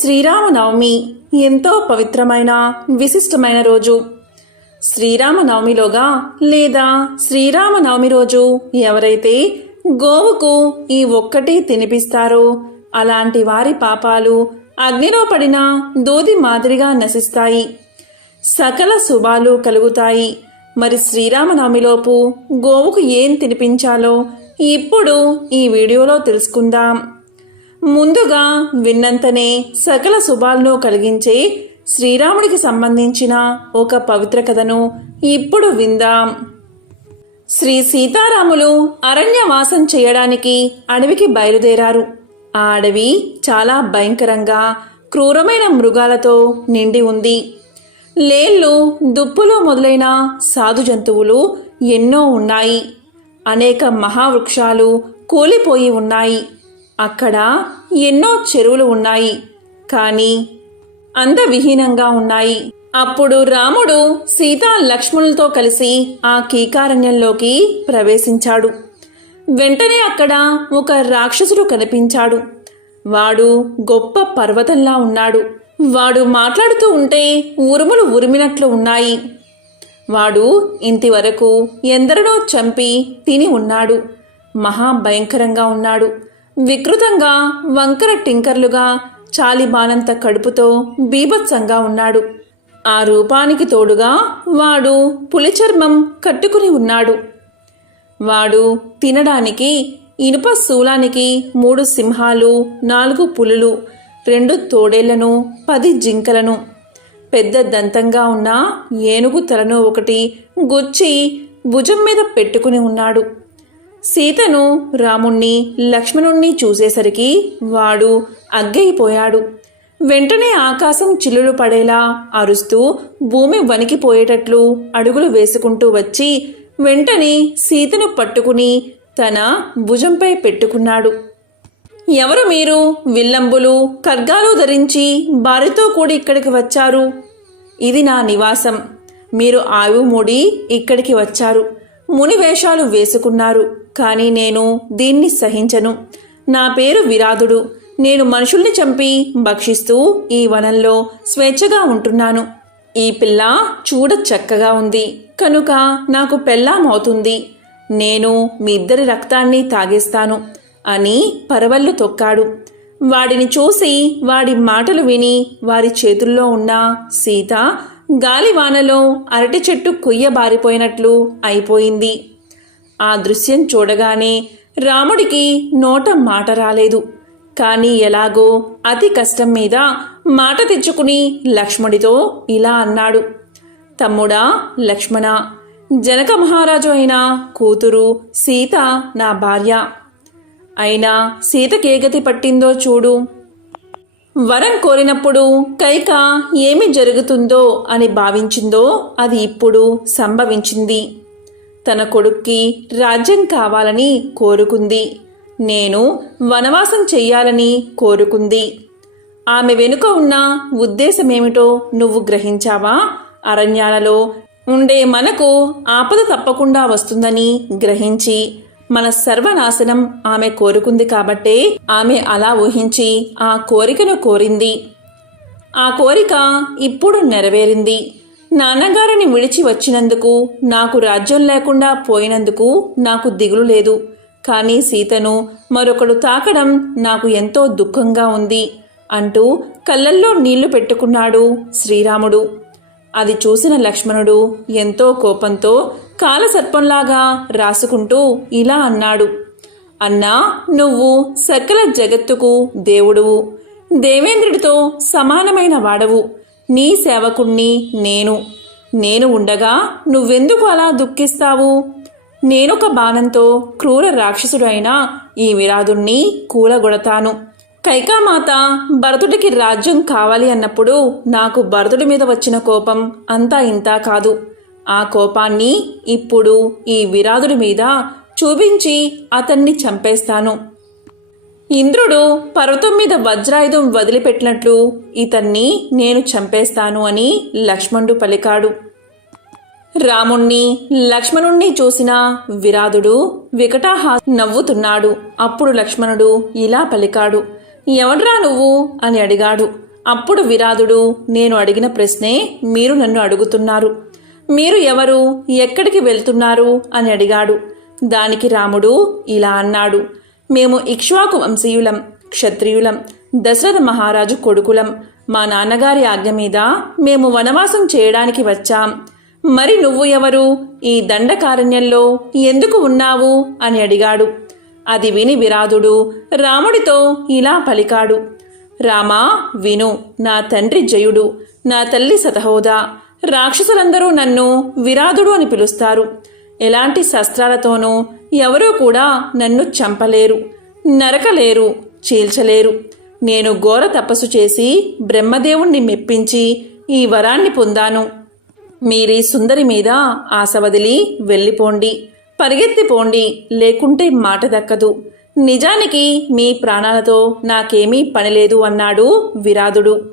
శ్రీరామనవమి ఎంతో పవిత్రమైన విశిష్టమైన రోజు. శ్రీరామనవమిలోగా లేదా శ్రీరామనవమి రోజు ఎవరైతే గోవుకు ఈ ఒక్కటి తినిపిస్తారో అలాంటి వారి పాపాలు అగ్నిలో పడిన దూది మాదిరిగా నశిస్తాయి. సకల శుభాలు కలుగుతాయి. మరి శ్రీరామనవమిలోపు గోవుకు ఏం తినిపించాలో ఇప్పుడు ఈ వీడియోలో తెలుసుకుందాం. ముందుగా విన్నంతనే సకల శుభాలను కలిగించే శ్రీరాముడికి సంబంధించిన ఒక పవిత్ర కథను ఇప్పుడు విందాం. శ్రీ సీతారాములు అరణ్యవాసం చేయడానికి అడవికి బయలుదేరారు. ఆ అడవి చాలా భయంకరంగా క్రూరమైన మృగాలతో నిండి ఉంది. లేళ్ళు దుప్పులు మొదలైన సాధు జంతువులు ఎన్నో ఉన్నాయి. అనేక మహావృక్షాలు కూలిపోయి ఉన్నాయి. అక్కడ ఎన్నో చెరువులు ఉన్నాయి కానీ అందవిహీనంగా ఉన్నాయి. అప్పుడు రాముడు సీతా లక్ష్మణులతో కలిసి ఆ కీకారణ్యంలోకి ప్రవేశించాడు. వెంటనే అక్కడ ఒక రాక్షసుడు కనిపించాడు. వాడు గొప్ప పర్వతంలా ఉన్నాడు. వాడు మాట్లాడుతూ ఉంటే ఉరుములు ఉరిమినట్లు ఉన్నాయి. వాడు ఇంటివరకు ఎందరినో చంపి తిని ఉన్నాడు. మహాభయంకరంగా ఉన్నాడు. వికృతంగా వంకర టింకర్లుగా చాలిబానంత కడుపుతో బీభత్సంగా ఉన్నాడు. ఆ రూపానికి తోడుగా వాడు పులిచర్మం కట్టుకుని ఉన్నాడు. వాడు తినడానికి ఇనుప శూలానికి మూడు సింహాలు నాలుగు పులులు రెండు తోడేళ్ళను పది జింకలను. పెద్ద దంతంగా ఉన్న ఏనుగు తలను ఒకటి గుచ్చి భుజం మీద పెట్టుకుని ఉన్నాడు. సీతను రాముణ్ణి లక్ష్మణుణ్ణి చూసేసరికి వాడు అగ్గైపోయాడు. వెంటనే ఆకాశం చిల్లులు పడేలా అరుస్తూ భూమి వణికిపోయేటట్లు అడుగులు వేసుకుంటూ వచ్చి వెంటనే సీతను పట్టుకుని తన భుజంపై పెట్టుకున్నాడు. ఎవరు మీరు? విల్లంబులు ఖర్గాలు ధరించి భార్యతో కూడి ఇక్కడికి వచ్చారు? ఇది నా నివాసం. మీరు ఆయువు మూడి ఇక్కడికి వచ్చారు. ముని వేషాలు వేసుకున్నారు. కానీ నేను దీన్ని సహించను. నా పేరు విరాధుడు. నేను మనుషుల్ని చంపి భక్షిస్తూ ఈ వనంలో స్వేచ్ఛగా ఉంటున్నాను. ఈ పిల్ల చూడ చక్కగా ఉంది. కనుక నాకు పెళ్ళామవుతుంది నేను మీ ఇద్దరి రక్తాన్ని తాగేస్తాను అని పరవళ్ళు తొక్కాడు. వాడిని చూసి వాడి మాటలు విని వారి చేతుల్లో ఉన్న సీత గాలివానలో అరటి చెట్టు కొయ్యబారిపోయినట్లు అయిపోయింది. ఆ దృశ్యం చూడగానే రాముడికి నోట మాట రాలేదు. కానీ ఎలాగో అతి కష్టం మీద మాట తెచ్చుకుని లక్ష్మణుడితో ఇలా అన్నాడు. తమ్ముడా లక్ష్మణ జనక మహారాజు అయిన కూతురు సీత నా భార్య. అయినా సీతకేగతి పట్టిందో చూడు. వరం కోరినప్పుడు కైక ఏమి జరుగుతుందో అని భావించిందో అది ఇప్పుడు సంభవించింది. తన కొడుక్కి రాజ్యం కావాలని కోరుకుంది. నేను వనవాసం చెయ్యాలని కోరుకుంది. ఆమె వెనుక ఉన్న ఉద్దేశమేమిటో నువ్వు గ్రహించావా? అరణ్యాలలో ఉండే మనకు ఆపద తప్పకుండా వస్తుందని గ్రహించి మన సర్వనాశనం ఆమె కోరుకుంది కాబట్టే ఆమె అలా ఊహించి ఆ కోరికను కోరింది. ఆ కోరిక ఇప్పుడు నెరవేరింది. నాన్నగారిని విడిచి వచ్చినందుకు నాకు రాజ్యం లేకుండా పోయినందుకు నాకు దిగులు లేదు. కానీ సీతను మరొకడు తాకడం నాకు ఎంతో దుఃఖంగా ఉంది అంటూ కళ్ళల్లో నీళ్ళు పెట్టుకున్నాడు శ్రీరాముడు. అది చూసిన లక్ష్మణుడు ఎంతో కోపంతో కాలసర్పంలాగా రాసుకుంటూ ఇలా అన్నాడు. అన్నా నువ్వు సకల జగత్తుకు దేవుడువు. దేవేంద్రుడితో సమానమైన వాడవు. నీ సేవకుణ్ణి నేను. నేను ఉండగా నువ్వెందుకు అలా దుఃఖిస్తావు? నేనొక బాణంతో క్రూర రాక్షసుడు ఈ విరాదుణ్ణి కూలగొడతాను. కైకామాత భరతుడికి రాజ్యం కావాలి అన్నప్పుడు నాకు భరతుడి మీద వచ్చిన కోపం అంతా ఇంతా కాదు. ఆ కోపాన్ని ఇప్పుడు ఈ విరాధుడి మీద చూపించి అతన్ని చంపేస్తాను. ఇంద్రుడు పర్వతం మీద వజ్రాయుధం వదిలిపెట్టినట్లు ఇతన్ని నేను చంపేస్తాను అని లక్ష్మణుడు పలికాడు. రాముణ్ణి లక్ష్మణుణ్ణి చూసిన విరాధుడు వికటాహా నవ్వుతున్నాడు. అప్పుడు లక్ష్మణుడు ఇలా పలికాడు. ఎవడ్రా నువ్వు? అని అడిగాడు. అప్పుడు విరాధుడు నేను అడిగిన ప్రశ్నే మీరు నన్ను అడుగుతున్నారు. మీరు ఎవరు? ఎక్కడికి వెళ్తున్నారు? అని అడిగాడు. దానికి రాముడు ఇలా అన్నాడు. మేము ఇక్ష్వాకు వంశీయులం క్షత్రియులం దశరథ మహారాజు కొడుకులం. మా నాన్నగారి ఆజ్ఞ మీద మేము వనవాసం చేయడానికి వచ్చాం. మరి నువ్వు ఎవరు? ఈ దండకారణ్యంలో ఎందుకు ఉన్నావు? అని అడిగాడు. అది విని విరాధుడు రాముడితో ఇలా పలికాడు. రామా విను నా తండ్రి జయుడు నా తల్లి సతహోదా. రాక్షసులందరూ నన్ను విరాధుడు అని పిలుస్తారు. ఎలాంటి శస్త్రాలతోనూ ఎవరూ కూడా నన్ను చంపలేరు నరకలేరు చీల్చలేరు. నేను ఘోర తపస్సు చేసి బ్రహ్మదేవుణ్ణి మెప్పించి ఈ వరాన్ని పొందాను. మీరీ సుందరి మీద ఆశ వదిలి వెళ్ళిపోండి పరిగెత్తిపోండి లేకుంటే మాట దక్కదు. నిజానికి మీ ప్రాణాలతో నాకేమీ పనిలేదు అన్నాడు విరాధుడు.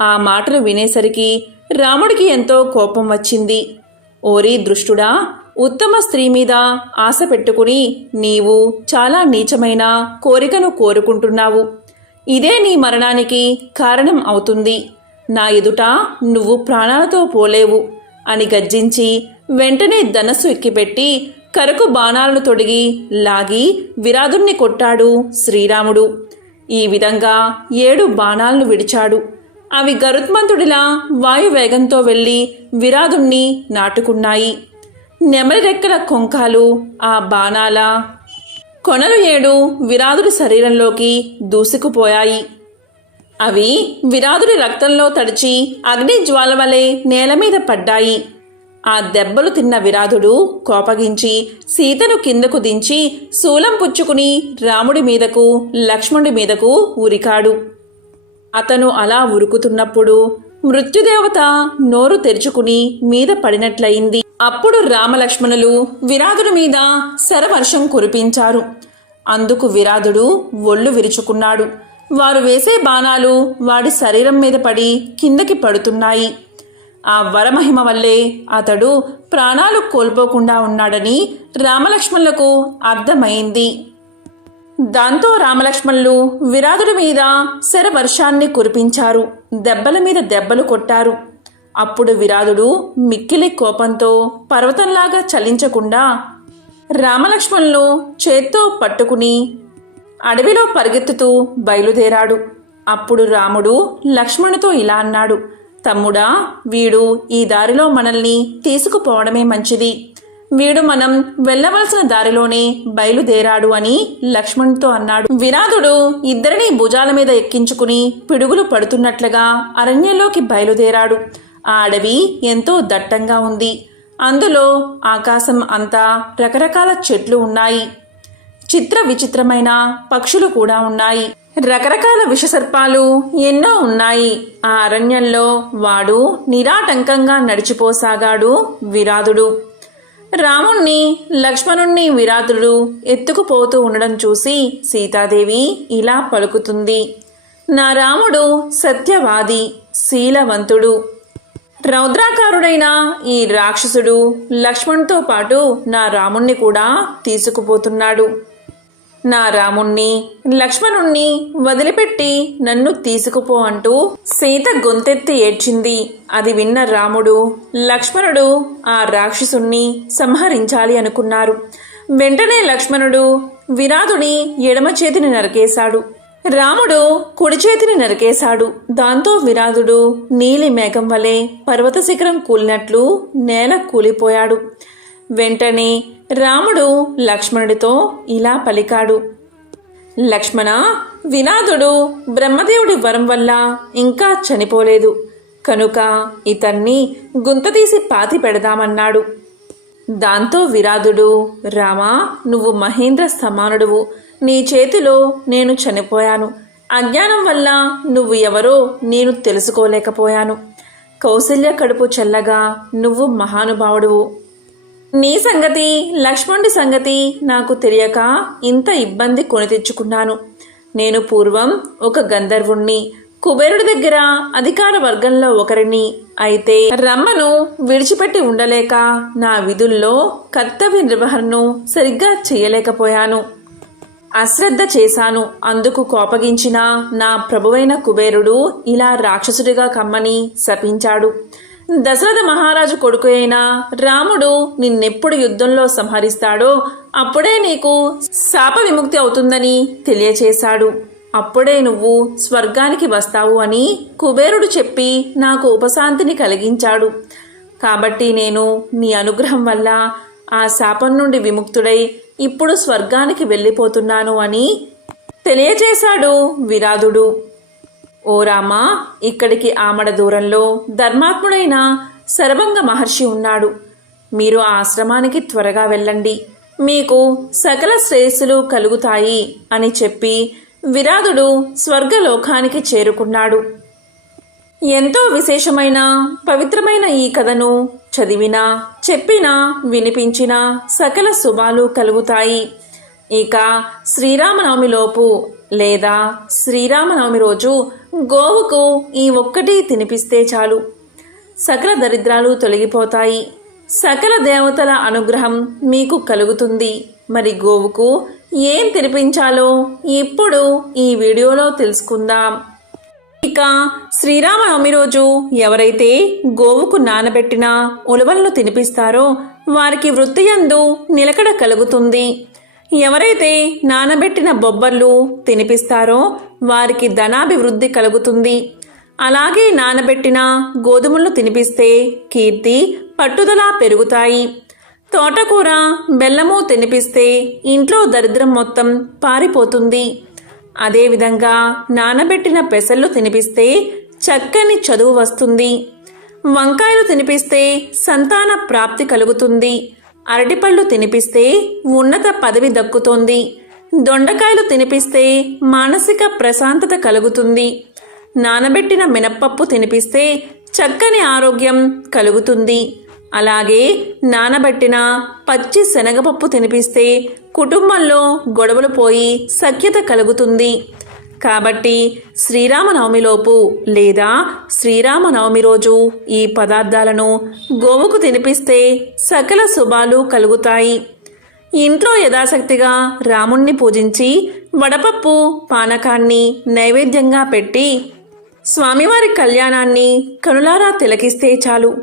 ఆ మాటలు వినేసరికి రాముడికి ఎంతో కోపం వచ్చింది. ఓరి దృష్టుడా ఉత్తమ స్త్రీ మీద ఆశ పెట్టుకుని నీవు చాలా నీచమైన కోరికను కోరుకుంటున్నావు. ఇదే నీ మరణానికి కారణం అవుతుంది. నా ఎదుట నువ్వు ప్రాణాలతో పోలేవు అని గర్జించి వెంటనే ధనస్సు ఎక్కిపెట్టి కరకు బాణాలను తొడిగి లాగి విరాధుణ్ణి కొట్టాడు శ్రీరాముడు. ఈ విధంగా ఏడు బాణాలను విడిచాడు. అవి గరుత్మంతుడిలా వాయువేగంతో వెళ్ళి విరాధుణ్ణి నాటుకున్నాయి. నెమలి రెక్కల కొంకాలు ఆ బాణాల కొనలు ఏడు విరాధుడి శరీరంలోకి దూసుకుపోయాయి. అవి విరాధుడి రక్తంలో తడిచి అగ్ని జ్వాల వలె నేల మీద పడ్డాయి. ఆ దెబ్బలు తిన్న విరాధుడు కోపగించి సీతను కిందకు దించి శూలం పుచ్చుకుని రాముడి మీదకు లక్ష్మణుడి మీదకు ఉరికాడు అతను అలా ఉరుకుతున్నప్పుడు మృత్యుదేవత నోరు తెరుచుకుని మీద పడినట్లయింది. అప్పుడు రామలక్ష్మణులు విరాధుడి మీద శరవర్షం కురిపించారు. అందుకు విరాధుడు ఒళ్ళు విరుచుకున్నాడు. వారు వేసే బాణాలు వాడి శరీరం మీద పడి కిందకి పడుతున్నాయి. ఆ వరమహిమ వల్లే అతడు ప్రాణాలు కోల్పోకుండా ఉన్నాడని రామలక్ష్మణులకు అర్థమైంది. దాంతో రామలక్ష్మణులు విరాధుడి మీద శరవర్షాన్ని కురిపించారు. దెబ్బల మీద దెబ్బలు కొట్టారు. అప్పుడు విరాధుడు మిక్కిలి కోపంతో పర్వతంలాగా చలించకుండా రామలక్ష్మణులు చేత్తో పట్టుకుని అడవిలో పరిగెత్తుతూ బయలుదేరాడు. అప్పుడు రాముడు లక్ష్మణుతో ఇలా అన్నాడు తమ్ముడా వీడు ఈ దారిలో మనల్ని తీసుకుపోవడమే మంచిది. వీడు మనం వెళ్ళవలసిన దారిలోనే బయలుదేరాడు అని లక్ష్మణ్తో అన్నాడు. విరాధుడు ఇద్దరిని భుజాల మీద ఎక్కించుకుని పిడుగులు పడుతున్నట్లుగా అరణ్యంలోకి బయలుదేరాడు. ఆ అడవి ఎంతో దట్టంగా ఉంది. అందులో ఆకాశం అంతా రకరకాల చెట్లు ఉన్నాయి. చిత్ర విచిత్రమైన పక్షులు కూడా ఉన్నాయి. రకరకాల విషసర్పాలు ఎన్నో ఉన్నాయి. ఆ అరణ్యంలో వాడు నిరాటంకంగా నడిచిపోసాగాడు విరాధుడు. రాముణ్ణి లక్ష్మణుణ్ణి విరాతుడు ఎత్తుకుపోతూ ఉండడం చూసి సీతాదేవి ఇలా పలుకుతుంది. నా రాముడు సత్యవాది శీలవంతుడు. రౌద్రాకారుడైన ఈ రాక్షసుడు లక్ష్మణ్తో పాటు నా రాముణ్ణి కూడా తీసుకుపోతున్నాడు. నా రాముణ్ణి లక్ష్మణుణ్ణి వదిలిపెట్టి నన్ను తీసుకుపో అంటూ సీత గొంతెత్తి ఏడ్చింది. అది విన్న రాముడు లక్ష్మణుడు ఆ రాక్షసుణ్ణి సంహరించాలి అనుకున్నారు. వెంటనే లక్ష్మణుడు విరాధుని ఎడమ చేతిని నరికేశాడు. రాముడు కుడి చేతిని నరికేశాడు. దాంతో విరాధుడు నీలి మేఘం వలె పర్వత శిఖరం కూలినట్లు నేల కూలిపోయాడు. వెంటనే రాముడు లక్ష్మణుడితో ఇలా పలికాడు. లక్ష్మణ వినాథుడు బ్రహ్మదేవుడి వరం వల్ల ఇంకా చనిపోలేదు. కనుక ఇతన్ని గుంతతీసి పాతి పెడదామన్నాడు. దాంతో విరాధుడు రామా నువ్వు మహేంద్ర సమానుడువు. నీ చేతిలో నేను చనిపోయాను. అజ్ఞానం వల్ల నువ్వు ఎవరో నేను తెలుసుకోలేకపోయాను. కౌశల్య కడుపు చల్లగా నువ్వు మహానుభావుడువు. నీ సంగతి లక్ష్మణుడి సంగతి నాకు తెలియక ఇంత ఇబ్బంది కొని తెచ్చుకున్నాను. నేను పూర్వం ఒక గంధర్వుణ్ణి కుబేరుడి దగ్గర అధికార వర్గంలో ఒకరిని అయితే రమ్మను విడిచిపెట్టి ఉండలేక నా విధుల్లో కర్తవ్య నిర్వహణను సరిగ్గా చేయలేకపోయాను. అశ్రద్ధ చేశాను. అందుకు కోపగించిన నా ప్రభువైన కుబేరుడు ఇలా రాక్షసుడిగా కమ్మని శపించాడు. దశరథ మహారాజు కొడుకు అయిన రాముడు నిన్నెప్పుడు యుద్ధంలో సంహరిస్తాడో అప్పుడే నీకు శాప విముక్తి అవుతుందని తెలియచేశాడు. అప్పుడే నువ్వు స్వర్గానికి వస్తావు అని కుబేరుడు చెప్పి నాకు ఉపశాంతిని కలిగించాడు. కాబట్టి నేను నీ అనుగ్రహం వల్ల ఆ శాపం నుండి విముక్తుడై ఇప్పుడు స్వర్గానికి వెళ్ళిపోతున్నాను అని తెలియచేశాడు విరాధుడు ఓ రామా ఇక్కడికి ఆమడ దూరంలో ధర్మాత్ముడైన శరభంగ మహర్షి ఉన్నాడు. మీరు ఆ ఆశ్రమానికి త్వరగా వెళ్ళండి. మీకు సకల శ్రేయస్సులు కలుగుతాయి అని చెప్పి విరాధుడు స్వర్గలోకానికి చేరుకున్నాడు. ఎంతో విశేషమైన పవిత్రమైన ఈ కథను చదివినా చెప్పినా వినిపించినా సకల శుభాలు కలుగుతాయి. ఇక శ్రీరామనవమిలోపు లేదా శ్రీరామనవమి రోజు గోవుకు ఈ ఒక్కటి తినిపిస్తే చాలు. సకల దరిద్రాలు తొలగిపోతాయి. సకల దేవతల అనుగ్రహం మీకు కలుగుతుంది. మరి గోవుకు ఏం తినిపించాలో ఇప్పుడు ఈ వీడియోలో తెలుసుకుందాం. ఇక శ్రీరామనవమి రోజు ఎవరైతే గోవుకు నానబెట్టిన ఉలవలను తినిపిస్తారో వారికి వృత్తియందు నిలకడ కలుగుతుంది. ఎవరైతే నానబెట్టిన బొబ్బర్లు తినిపిస్తారో వారికి ధనాభివృద్ధి కలుగుతుంది. అలాగే నానబెట్టిన గోధుమలను తినిపిస్తే కీర్తి పట్టుదల పెరుగుతాయి. తోటకూర బెల్లము తినిపిస్తే ఇంట్లో దరిద్రం మొత్తం పారిపోతుంది. అదేవిధంగా నానబెట్టిన పెసళ్ళు తినిపిస్తే చక్కని చదువు వస్తుంది. వంకాయలు తినిపిస్తే సంతాన ప్రాప్తి కలుగుతుంది. అరటిపళ్ళు తినిపిస్తే ఉన్నత పదవి దక్కుతుంది. దొండకాయలు తినిపిస్తే మానసిక ప్రశాంతత కలుగుతుంది. నానబెట్టిన మినప్పప్పు తినిపిస్తే చక్కని ఆరోగ్యం కలుగుతుంది. అలాగే నానబెట్టిన పచ్చి శనగపప్పు తినిపిస్తే కుటుంబంలో గొడవలు పోయి సఖ్యత కలుగుతుంది. కాబట్టి శ్రీరామనవమిలోపు లేదా శ్రీరామనవమి రోజు ఈ పదార్థాలను గోవుకు తినిపిస్తే సకల శుభాలు కలుగుతాయి. ఇంట్లో యథాశక్తిగా రాముణ్ణి పూజించి వడపప్పు పానకాన్ని నైవేద్యంగా పెట్టి స్వామివారి కళ్యాణాన్ని కనులారా తిలకిస్తే చాలు.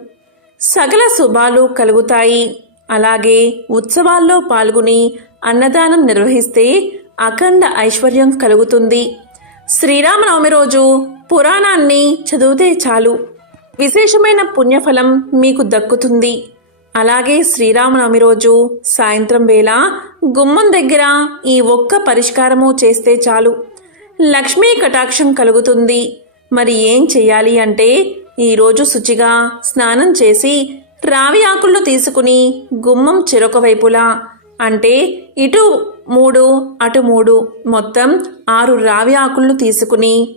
సకల శుభాలు కలుగుతాయి. అలాగే ఉత్సవాల్లో పాల్గొని అన్నదానం నిర్వహిస్తే అఖండ ఐశ్వర్యం కలుగుతుంది. శ్రీరామనవమి రోజు పురాణాన్ని చదివితే చాలు. విశేషమైన పుణ్యఫలం మీకు దక్కుతుంది. అలాగే శ్రీరామనవమి రోజు సాయంత్రం వేళ గుమ్మం దగ్గర ఈ ఒక్క పరిష్కారము చేస్తే చాలు. లక్ష్మీ కటాక్షం కలుగుతుంది. మరి ఏం చెయ్యాలి అంటే ఈరోజు శుచిగా స్నానం చేసి రావి ఆకులను తీసుకుని గుమ్మం చెరొక వైపులా అంటే ఇటు మూడు అటు మూడు మొత్తం ఆరు రావి ఆకులను తీసుకుని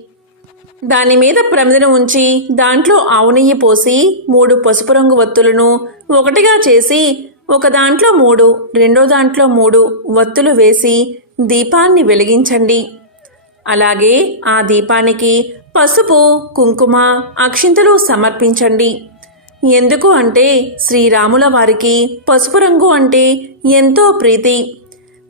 దాని మీద ప్రమిదను ఉంచి దాంట్లో ఆవు నెయ్యి పోసి మూడు పసుపు రంగు వత్తులను ఒకటిగా చేసి ఒక దాంట్లో మూడు రెండో దాంట్లో మూడు వత్తులు వేసి దీపాన్ని వెలిగించండి. అలాగే ఆ దీపానికి పసుపు కుంకుమ అక్షింతలు సమర్పించండి. ఎందుకు అంటే శ్రీరాముల వారికి పసుపు రంగు అంటే ఎంతో ప్రీతి.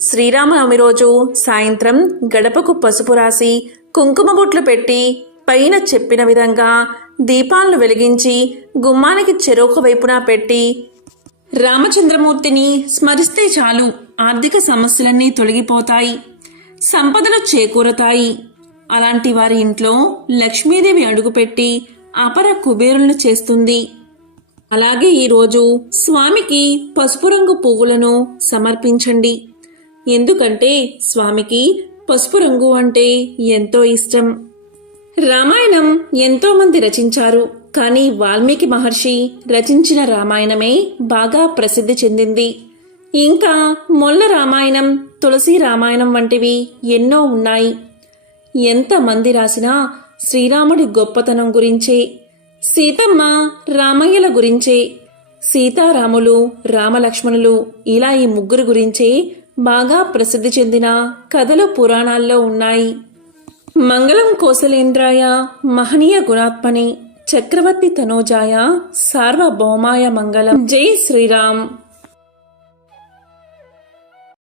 శ్రీరామనవమి రోజు సాయంత్రం గడపకు పసుపు రాసి కుంకుమ బొట్లు పెట్టి పైన చెప్పిన విధంగా దీపాలను వెలిగించి గుమ్మానికి చెరోక వైపున పెట్టి రామచంద్రమూర్తిని స్మరిస్తే చాలు ఆర్థిక సమస్యలన్నీ తొలగిపోతాయి సంపదలు చేకూరతాయి. అలాంటి వారి ఇంట్లో లక్ష్మీదేవి అడుగుపెట్టి అపర కుబేరులను చేస్తుంది. అలాగే ఈరోజు స్వామికి పసుపు రంగు పువ్వులను సమర్పించండి. ఎందుకంటే స్వామికి పసుపు రంగు అంటే ఎంతో ఇష్టం. రామాయణం ఎంతో మంది రచించారు. కానీ వాల్మీకి మహర్షి రచించిన రామాయణమే బాగా ప్రసిద్ధి చెందింది. ఇంకా మొల్ల రామాయణం తులసి రామాయణం వంటివి ఎన్నో ఉన్నాయి. ఎంతమంది రాసినా శ్రీరాముడి గొప్పతనం గురించే సీతమ్మ రామయ్యల గురించే సీతారాములు రామలక్ష్మణులు ఇలా ఈ ముగ్గురు గురించే బాగా ప్రసిద్ధి చెందిన కథలు పురాణాల్లో ఉన్నాయి. మంగళం కోసలేంద్రాయ మహనీయ గుణాత్మని చక్రవర్తి తనోజాయ సార్వభౌమాయ మంగళం. జై శ్రీరామ్.